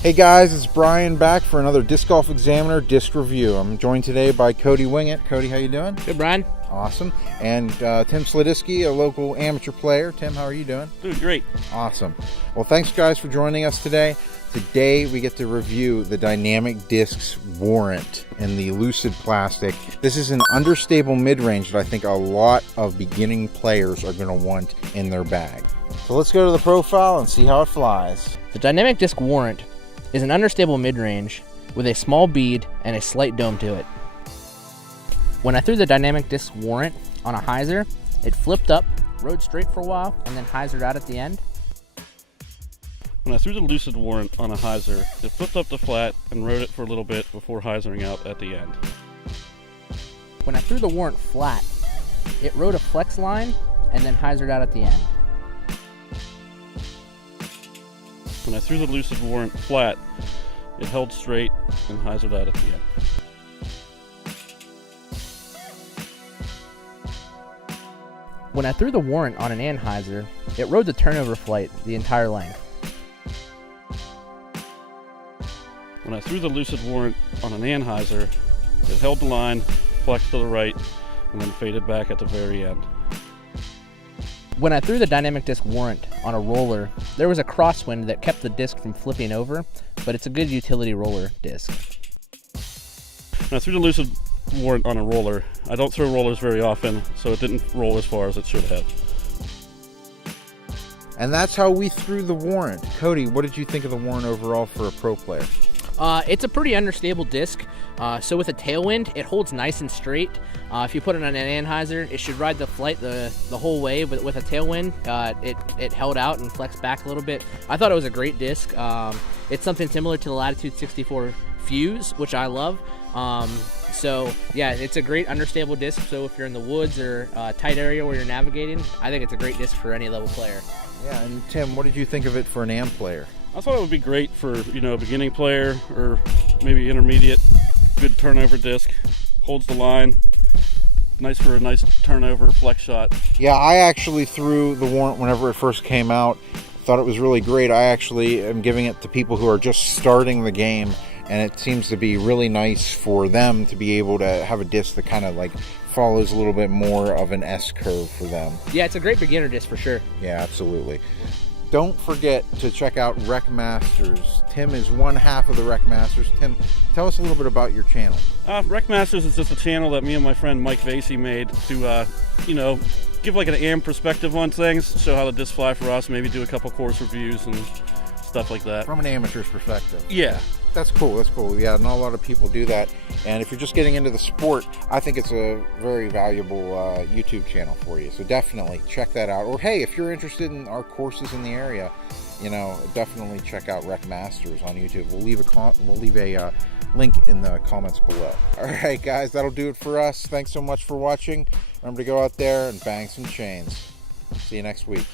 Hey guys, it's Brian back for another Disc Golf Examiner disc review. I'm joined today by Cody Winget. Cody, how you doing? Good, Brian. Awesome. And Tim Sladisky, a local amateur player. Tim, how are you doing? Doing great. Awesome. Well, thanks guys for joining us today. Today we get to review the Dynamic Discs Warrant in the Lucid Plastic. This is an understable mid-range that I think a lot of beginning players are going to want in their bag. So let's go to the profile and see how it flies. The Dynamic Disc Warrant is an understable mid-range with a small bead and a slight dome to it. When I threw the Dynamic Disc Warrant on a hyzer, it flipped up, rode straight for a while, and then hyzered out at the end. When I threw the Lucid Warrant on a hyzer, it flipped up to flat and rode it for a little bit before hyzering out at the end. When I threw the Warrant flat, it rode a flex line and then hyzered out at the end. When I threw the Lucid Warrant flat, it held straight and hyzered out at the end. When I threw the Warrant on an anhyzer, it rode the turnover flight the entire length. When I threw the Lucid Warrant on an anhyzer, it held the line, flexed to the right, and then faded back at the very end. When I threw the Dynamic Disc Warrant on a roller, there was a crosswind that kept the disc from flipping over, but it's a good utility roller disc. When I threw the Lucid Warrant on a roller, I don't throw rollers very often, so it didn't roll as far as it should have. And that's how we threw the Warrant. Cody, what did you think of the Warrant overall for a pro player? It's a pretty understable disc, so with a tailwind, it holds nice and straight. If you put it on an anhyzer, it should ride the flight the whole way, but with a tailwind, it held out and flexed back a little bit. I thought it was a great disc. It's something similar to the Latitude 64 Fuse, which I love. So yeah, it's a great understable disc, so if you're in the woods or a tight area where you're navigating, I think it's a great disc for any level player. Yeah, and Tim, what did you think of it for an AM player? I thought it would be great for, a beginning player or maybe intermediate. Good turnover disc, holds the line, nice for a nice turnover flex shot. Yeah, I actually threw the Warrant whenever it first came out. Thought it was really great. I actually am giving it to people who are just starting the game, and it seems to be really nice for them to be able to have a disc that kind of like follows a little bit more of an S curve for them. Yeah, it's a great beginner disc for sure. Yeah, absolutely. Don't forget to check out Rec Masters. Tim is one half of the Rec Masters. Tim, tell us a little bit about your channel. Rec Masters is just a channel that me and my friend Mike Vasey made to, give like an AM perspective on things, show how the discs fly for us, maybe do a couple course reviews and stuff like that. From an amateur's perspective. Yeah. That's cool, that's cool. Yeah, not a lot of people do that. And if you're just getting into the sport, I think it's a very valuable YouTube channel for you. So definitely check that out. Or hey, if you're interested in our courses in the area, definitely check out Rec Masters on YouTube. We'll leave a link in the comments below. All right, guys, that'll do it for us. Thanks so much for watching. Remember to go out there and bang some chains. See you next week.